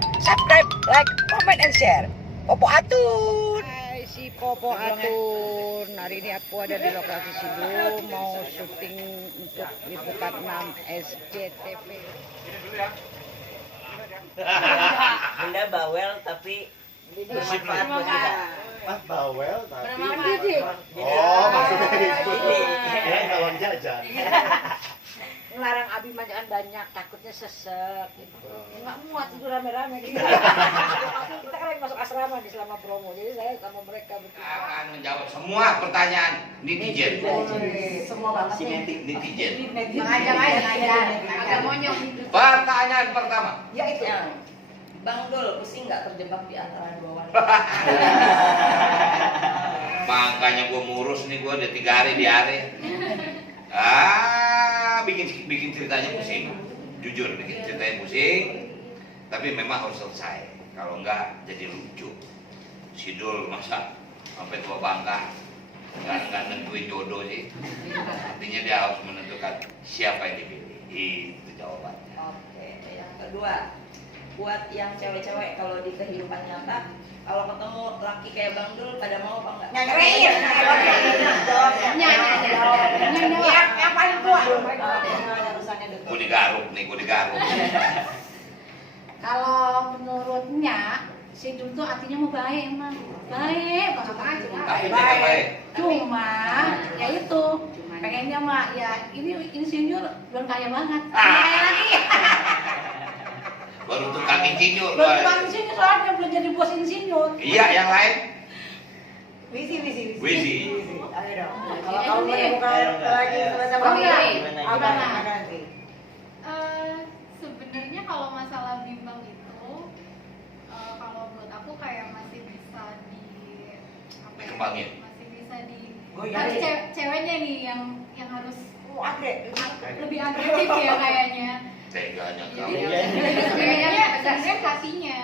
Subscribe, like, comment, and share. Popo Atun. Hai si Popo Atun. Hari ini aku ada di lokasi Sidul mau syuting untuk liputan 6 SCTV. Bunda bawel tapi bermanfaat buat kita. Mas bawel tapi Oh, maksudnya itu. Ya, calon jajan. Ngelarang Abi makan banyak, takutnya sesek gitu. Nggak muat itu rame-rame gitu. Kita kan lagi masuk asrama di selama promo, jadi saya sama mereka berdua. Akan menjawab semua pertanyaan netizen. Semua banget Netizen. Mengajak aja, agak monyong gitu. Pertanyaan pertama. Ya itu. Bang Dul, pusing nggak terjebak di antara dua wanita? Makanya gue ngurus nih, gue udah 3 hari di hari. Bikin ceritanya pusing. Jujur bikin ceritanya pusing. Tapi memang harus selesai. Kalau enggak jadi lucu. Sidul masa sampai tua bangka nggak nentuin jodoh sih. Artinya dia harus menentukan siapa yang dipilih. Itu jawabannya. Oke, yang kedua, buat yang cewek-cewek kalau di kehidupan nyata, kalau ketemu laki kayak Bang Dul, pada mau apa enggak? Nyangkrein. Yang paling kuat. Gue digaruk nih, gue digaruk. Kalau menurutnya si Dul tuh artinya mau baik emang baik banget aja. Tapi dia baik. Cuma ya itu pengennya mah ya ini insinyur belum kaya banget. Kaya lagi. Baru tukang insinyur. Belum tukang insinyur soalnya belum jadi bos insinyur. Iya, yang lain. Wisi. Ayo dong. Kalau Ayo, kamu nih. menemukan lagi sama-sama Oke. apa Gimana? nanti? Sebenarnya kalau masalah bimbang itu, kalau buat aku kayak masih bisa di apa ya, Dikembangin. masih bisa di Goyang. harus ceweknya nih yang harus Agre. lebih agresif ya kayaknya. Teganya Jadi kamu. sebenarnya hatinya,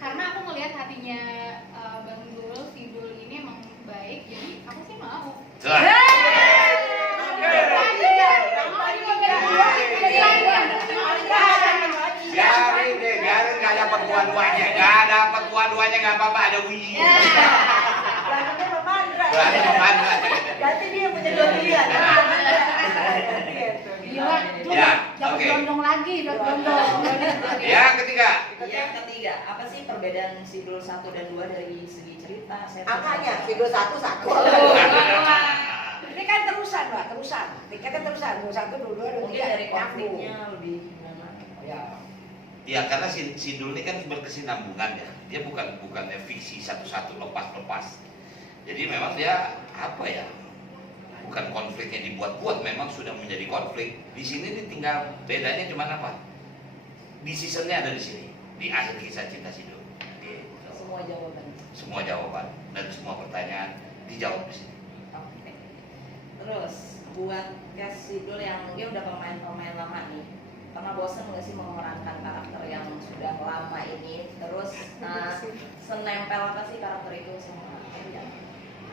karena aku ngelihat hatinya Bang Dul, si Dul ini emang baik, jadi aku sih mau. Biarin deh, biarin nggak dapat dua-duanya, nggak apa-apa, ada Wiji. Berantemnya memandra. Berani memandra. Ganti dia punya dua pilihan. Gila, Dul, Ya, jangan oke. gondong lagi, gondong. Yang ketiga, Yang ketiga, apa sih perbedaan si Dul 1 dan 2 dari segi cerita? Angkanya, si 21. Ini kan terusan, Mbak, terusan. Tiketnya terusan, 21, 22, 23. Mungkin dari konfliknya lebih gimana? Ya. ya karena si Dul ini kan berkesinambungan ya. Dia bukannya fiksi satu-satu lepas-lepas. Jadi memang dia apa ya? Bukan konfliknya dibuat-buat, memang sudah menjadi konflik. Di sini nih tinggal bedanya cuma apa? Di seasonnya ada di sini, di akhir kisah cinta Sidul. Gitu. Semua jawaban. Semua jawaban dan semua pertanyaan dijawab di sini. Oke. Terus buat Kes Sidul yang dia udah pemain lama nih, pernah bosan nggak sih memerankan karakter yang sudah lama ini? Terus senempel apa sih karakter itu sama Enda?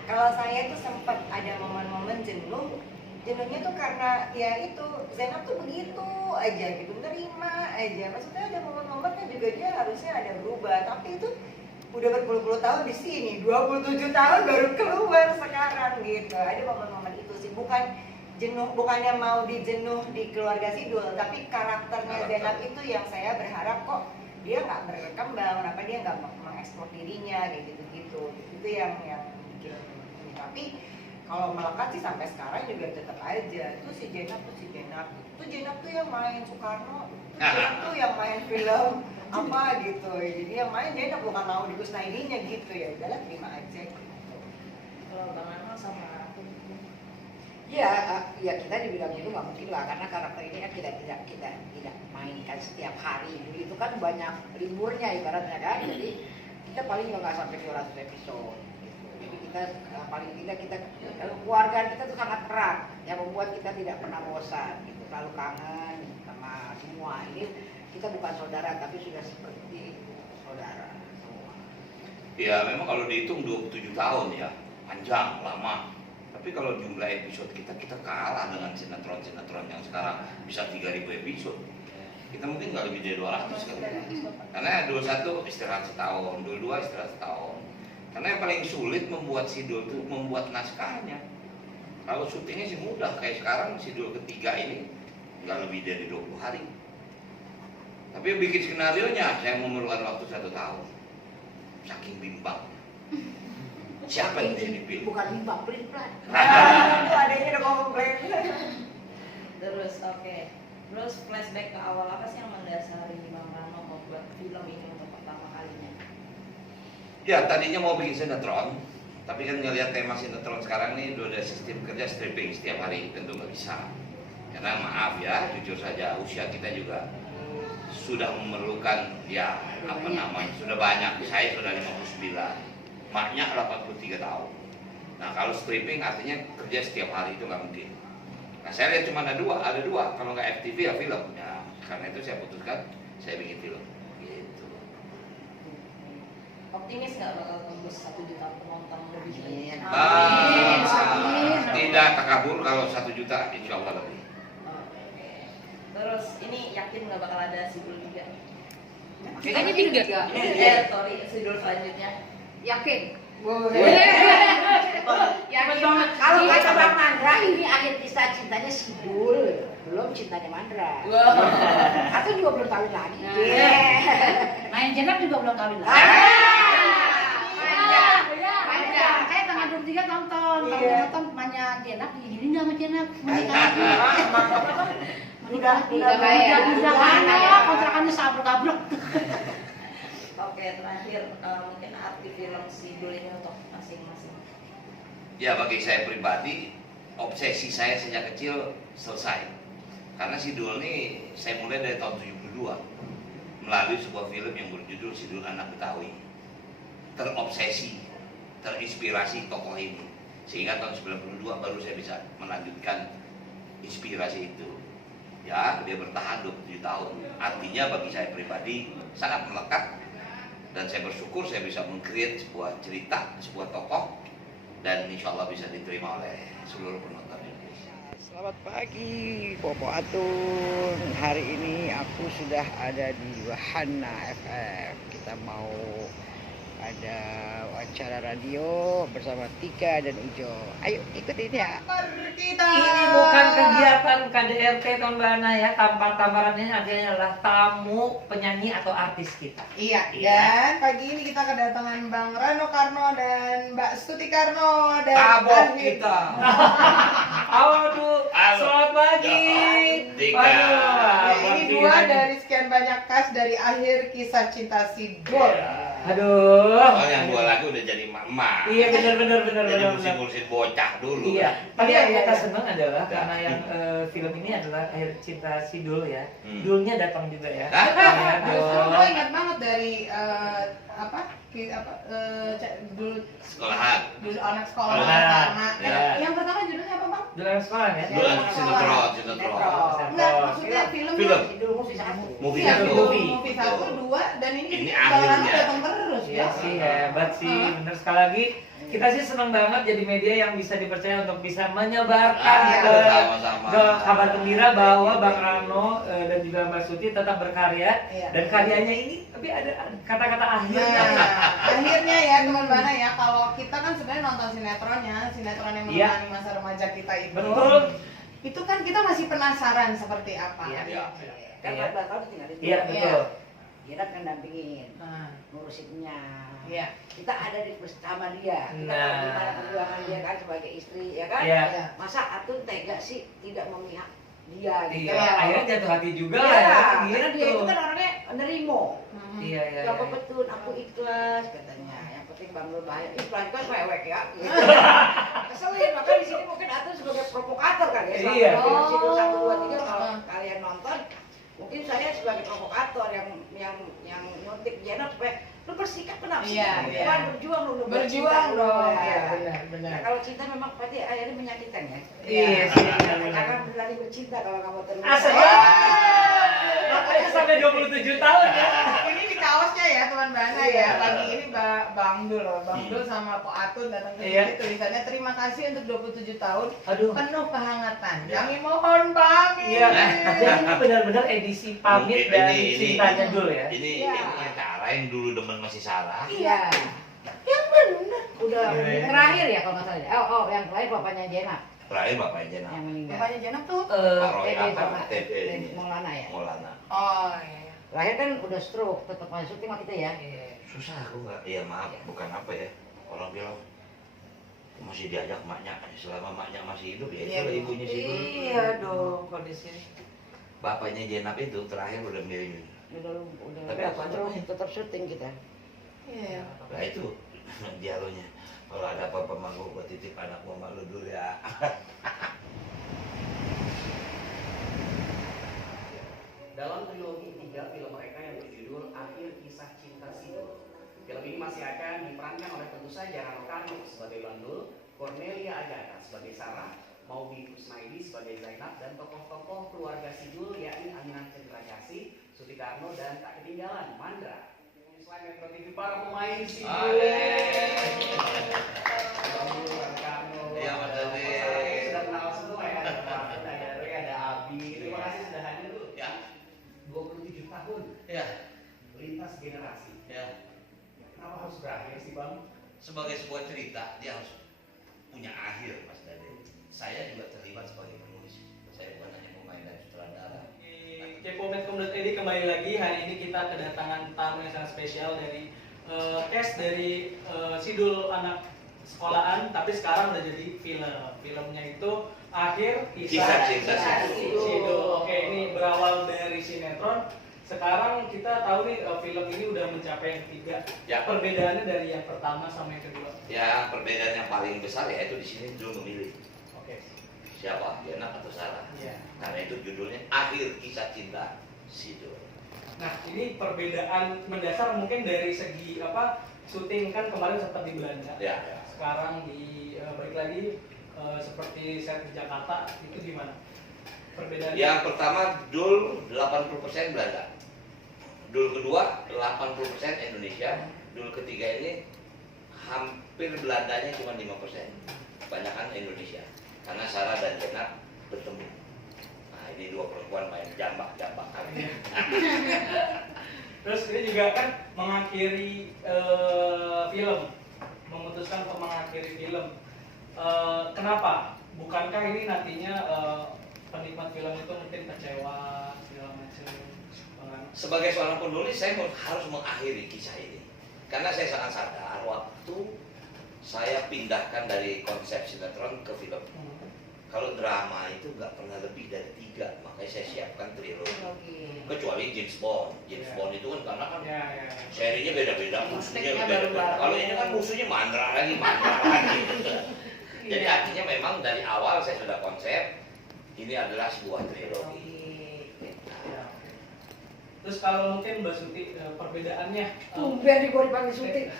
Kalau saya tuh sempat ada momen-momen jenuhnya tuh karena ya itu Zainab tuh begitu aja gitu, nerima aja. Maksudnya ada momen-momennya juga dia harusnya ada berubah, tapi itu udah berpuluh-puluh tahun di sini, 27 tahun baru keluar sekarang gitu. Ada momen-momen itu sih, bukan jenuh, bukannya mau dijenuh di keluarga Sidul, tapi karakternya Zainab itu yang saya berharap kok dia nggak berkembang, kenapa dia nggak mengeksplor dirinya kayak gitu-gitu. Itu yang bikin. Tapi kalau melekat sih sampai sekarang juga tetap aja. Itu si Zainab tuh yang main Soekarno, itu Zainab tuh yang main film apa gitu. Jadi yang main Zainab bukan mau dikusnaininya gitu ya. Udahlah terima aja gitu. Kalau Bang Anwar sama aku, Ya kita dibilang itu nggak mungkin lah, karena karakter ini kan kita tidak mainkan setiap hari. Dulu itu kan banyak liburnya ibaratnya kan, jadi kita paling nggak sampai 200 episode. Gitu. Jadi kita paling tidak kita keluarga kita tuh sangat erat, yang membuat kita tidak pernah bosan. Gitu. Selalu kangen sama semua. Ini kita bukan saudara, tapi sudah seperti saudara semua. Ya memang kalau dihitung 27 tahun ya, panjang, lama. Tapi kalau jumlah episode kita kalah dengan sinetron-sinetron yang sekarang bisa 3.000 episode. kita mungkin nggak lebih dari 200 kali. Karena 21 istirahat setahun, 22 istirahat setahun. Karena yang paling sulit membuat sidul itu membuat naskahnya. Kalau syutingnya sih mudah, kayak sekarang sidul ketiga ini nggak lebih dari 20 hari. Tapi yang bikin skenario-nya saya memerlukan waktu 1 tahun. Saking bimbang. Siapa yang di sini pilih? Bukan bimbang, pelin-pelan. Itu adanya udah komplain. Terus oke. Terus flashback ke awal, apa sih yang mendasari Bang Rano membuat film ini untuk pertama kalinya? Ya tadinya mau bikin sinetron, tapi kan ngelihat tema sinetron sekarang nih udah ada sistem kerja stripping setiap hari, tentu nggak bisa. Karena maaf ya, jujur saja usia kita juga sudah memerlukan ya apa namanya, sudah banyak. Saya sudah 59, maknya 83 tahun. Nah kalau stripping artinya kerja setiap hari itu nggak mungkin. Nah saya lihat cuma ada dua, kalau nggak FTV ya film. Ya karena itu saya putuskan saya bikin film. Gitu. Optimis nggak bakal tembus 1 juta penonton lebih? Amin. Amin. Amin. Tidak takabur kalau 1 juta, insya Allah lebih. Oke. Terus ini yakin nggak bakal ada sidul 3? Makanya 3. Sorry, sidul selanjutnya. Yakin. Yakin banget. Kalau kata Bang Mandra ini akhir kisah cintanya Sidul, belum cintanya Mandra. Atau juga belum kawin lagi. Main jenap juga belum kawin lagi. Panjang. Kayak tanggal 23 nonton. Kalau Iya. nonton temannya jenap, gini nggak sama jenap. Udah kontrakannya sabruk-abruk. Oke, terakhir mungkin arti film sidul ini untuk masing-masing. Ya bagi saya pribadi, obsesi saya sejak kecil selesai. Karena Sidul ini saya mulai dari tahun 72 melalui sebuah film yang berjudul Sidul Anak Betawi. Terobsesi, terinspirasi tokoh ini. Sehingga tahun 92 baru saya bisa melanjutkan inspirasi itu. Ya, dia bertahan 27 tahun. Artinya bagi saya pribadi sangat melekat. Dan saya bersyukur saya bisa meng-create sebuah cerita, sebuah tokoh, dan insya Allah bisa diterima oleh seluruh penonton Indonesia. Selamat pagi, Popo Atun. Hari ini aku sudah ada di Wahana FM. Kita mau ada wawancara radio bersama Tika dan Ujo. Ayo ikutin ya. Ini bukan kegiatan KDRT Tahun Bana ya, tamparannya adalah tamu penyanyi atau artis kita. Iya, dan pagi ini kita kedatangan Bang Rano Karno dan Mbak Stuti Karno dari Tabok Akhir. kita. Aduh, selamat pagi. Tika. Ya, ini dua dari sekian banyak cast dari Akhir Kisah Cinta Sidul. Aduh. Oh yang dua lagu udah jadi emak. Iya benar. Jadi musim-musim bocah dulu. Iya, tapi Iya, yang iya, kita iya. senang adalah Ya. karena yang film ini adalah Akhir Cinta Sidul ya. Hmm. Dulnya datang juga ya. Hah? Iya Justru dong. gue ingat banget dari Sekolahan. dulu anak sekolah Nah, karena ya. yang pertama judulnya apa Bang? Dul anak sekolah ya. Dulu sinetron. Enggak, maksudnya filmnya. Film. Sidul musik satu. Movie Iya, satu. movie 1, 2, dan ini Ini Bang Rano akhirnya. datang terus Iya ya. sih, hebat sih, bener sekali lagi. Kita sih senang banget jadi media yang bisa dipercaya untuk bisa menyebarkan Sama-sama. ke kabar gembira bahwa Bang Rano dan juga Mbak Suti tetap berkarya Iya. dan karyanya ini tapi ada kata-kata akhirnya. Nah, akhirnya ya teman Bana ya, kalau kita kan sebenarnya nonton sinetron yang Iya. menemani masa remaja kita itu. Betul. Itu kan kita masih penasaran seperti apa. Iya. Kan Iya. 14 tahun tinggal itu. Iya, betul. Dia kan dampingin, Nah, ngurusinnya. iya. Kita ada di bersama dia. Kita Nah. tahu gimana perjuangan dia kan sebagai istri, ya kan? Iya. Iya. Masa Atun tega sih tidak memihak dia gitu. Iya, akhirnya jatuh hati juga Iya, lah ya, karena dia gitu. itu kan orangnya nerimo. Iya, iya. Ya iya. betul, aku ikhlas katanya. Yang penting Bang Lul bahaya. Ikhlas kan mewek ya. Gitu. Keselin, maka di sini mungkin Atun sebagai provokator kan ya. Iya. Film Sidul 1, 2, 3 kalau Oh. kalian nonton, mungkin saya sebagai provokator yang nyuntik Jenap supaya lu bersikap benar sih. Iya, iya. Bukan berjuang lu Berjuang dong. Ya. Iya, benar. Nah, kalau cinta memang pasti akhirnya menyakitkan ya. Iya sih, benar-benar. Karena berani bercinta kalau kamu terus. Asal. Makanya sampai 27 tahun ya. Ini di kaosnya ya teman Bana Bana ya. Pagi ini Bang Dul loh. Bang Dul sama Pak Atun datang ke sini, tulisannya terima kasih untuk 27 tahun Aduh. penuh kehangatan. Ya. Kami mohon pamit. Iya. Jadi ini benar-benar edisi pamit dan cintanya Dul ya. Ini Ya. yang Sarah yang dulu demen masih Sarah. Iya. Yang benar. Udah terakhir ya kalau nggak salah. Oh, yang terakhir bapaknya Jenab Terakhir bapaknya Jenab. yang meninggal. Bapaknya Jenab tuh. Pak Roy TB apa? sama TB ini. Maulana ya. Maulana. Oh iya. Terakhir kan udah stroke, tetap masih syuting sama kita ya. Susah aku nggak. Iya maaf, bukan apa ya. Orang bilang masih diajak maknya, selama maknya masih hidup ya itu ibunya sih dulu. Iya dong kondisinya. Bapaknya Jenab itu terakhir udah miring. Udah Tapi apa stroke, namanya? tetap syuting kita. Iya. Nah itu dialognya. Kalau ada apa-apa manggung gua titip anak gua malu dulu ya. Dalam trilogi 3 film mereka yang berjudul Akhir Kisah Cinta Sidul, film ini masih akan diperankan oleh tentu saja Rano Karno sebagai Bandul, Cornelia Agatha sebagai Sarah, Maudy Kusnaidi sebagai Zainab, dan tokoh-tokoh keluarga Sidul yakni Aminah Cendra Kasih, Suti Karno, dan tak ketinggalan Mandra. Selain Metro TV, para pemain Sidul. Bandul, Rano Karno, Iya, Mas Dadi. sudah kenal semua ya, ada Pak, ada Roy, ada Abi. Terima kasih sudah hadir dulu. Ya, 27 tahun ya, lintas generasi. ya. Kenapa harus berakhir sih Bang? Sebagai sebuah cerita dia harus punya akhir, Mas Dade. Saya juga terlibat sebagai penulis. Saya bukan hanya pemain dan sutradara. Kepomet.id kembali lagi. Hari ini kita kedatangan tamu yang sangat spesial dari cast dari Sidul anak sekolahan, tapi sekarang udah jadi film. Filmnya itu Akhir Kisah Cinta Sidul. Oke, ini berawal dari sinetron. Sekarang kita tahu nih film ini udah mencapai yang ketiga. Ya. Perbedaannya dari yang pertama sama yang kedua. Ya, perbedaan yang paling besar yaitu di sini dulu memilih Oke. siapa, Jenab atau Sarah. Iya. Karena itu judulnya Akhir Kisah Cinta Sidul. Nah, ini perbedaan mendasar mungkin dari segi apa syuting kan kemarin sempat di Belanda. Ya. Sekarang di balik lagi seperti set di Jakarta itu gimana? Perbedaannya? Yang pertama Dul 80% Belanda. Dul kedua 80% Indonesia. Dul ketiga ini hampir Belandanya cuma 5%. Kebanyakan Indonesia. Karena Sarah dan Jenab bertemu. Nah, ini dua perempuan main jambak-jambakan. Terus ini juga kan mengakhiri film, memutuskan untuk mengakhiri film. Kenapa? Bukankah ini nantinya penikmat film itu mungkin kecewa segala macam? Sebagai seorang penulis, saya harus mengakhiri kisah ini. Karena saya sangat sadar waktu saya pindahkan dari konsep sinetron ke film. Kalau drama itu nggak pernah lebih dari 3, makanya saya siapkan trilogi. Kecuali James Bond. James Bond itu kan karena kan serinya beda-beda, musuhnya beda-beda. Kalau ini kan musuhnya Mandra lagi. Jadi artinya memang dari awal saya sudah konsep ini adalah sebuah trilogi. Terus kalau mungkin Mbak Suti perbedaannya Tumben di gua dipanggil syuting.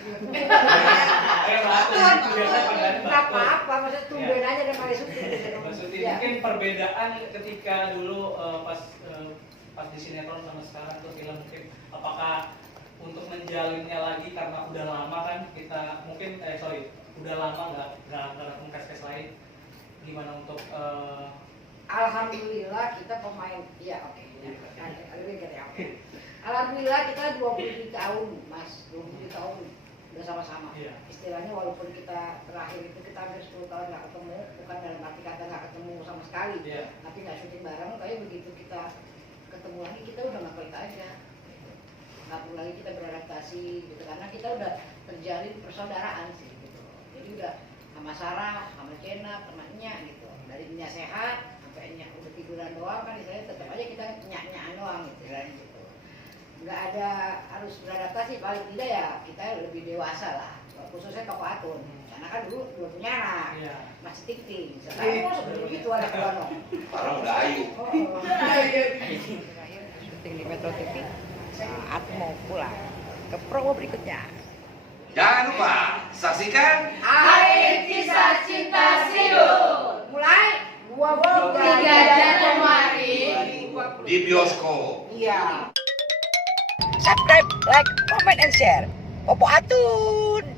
Nggak apa-apa, maksudnya tumben aja dia panggil syuting. Mbak Suti, Ya. mungkin perbedaan ketika dulu pas di sinetron sama sekarang tuh film mungkin apakah untuk menjalinnya lagi karena udah lama kan kita mungkin udah lama nggak ketemu kes lain, gimana untuk Alhamdulillah kita pemain, iya oke. Alhamdulillah kita 20 tahun Mas, 20 tahun udah sama-sama. Istilahnya walaupun kita terakhir itu kita hampir 10 tahun nggak ketemu, bukan dalam arti kata nggak ketemu sama sekali, tapi nggak syuting bareng. Kayak begitu kita ketemu lagi kita udah nggak pelit aja, nggak perlu lagi kita beradaptasi gitu karena kita udah terjalin persaudaraan sih gitu. Jadi udah sama Sarah, sama Jenab, sama Nya gitu. Dari Nya sehat sampai Nya udah tiduran doang kan, istilahnya tetap aja kita nyak-nyakan doang gitu kan gitu. Nggak ada harus beradaptasi, paling tidak ya kita lebih dewasa lah, khususnya tokoh Atun karena kan dulu belum punya anak, masih tik-tik sekarang sebelum itu ada Kono Sekarang udah ayu. Terakhir syuting di Metro TV saat mau pulang ke promo berikutnya. Jangan lupa saksikan Akhir Kisah Cinta Sidul Mulai 3 Januari di bioskop. Iya. Subscribe, like, comment, and share. Popo Atun.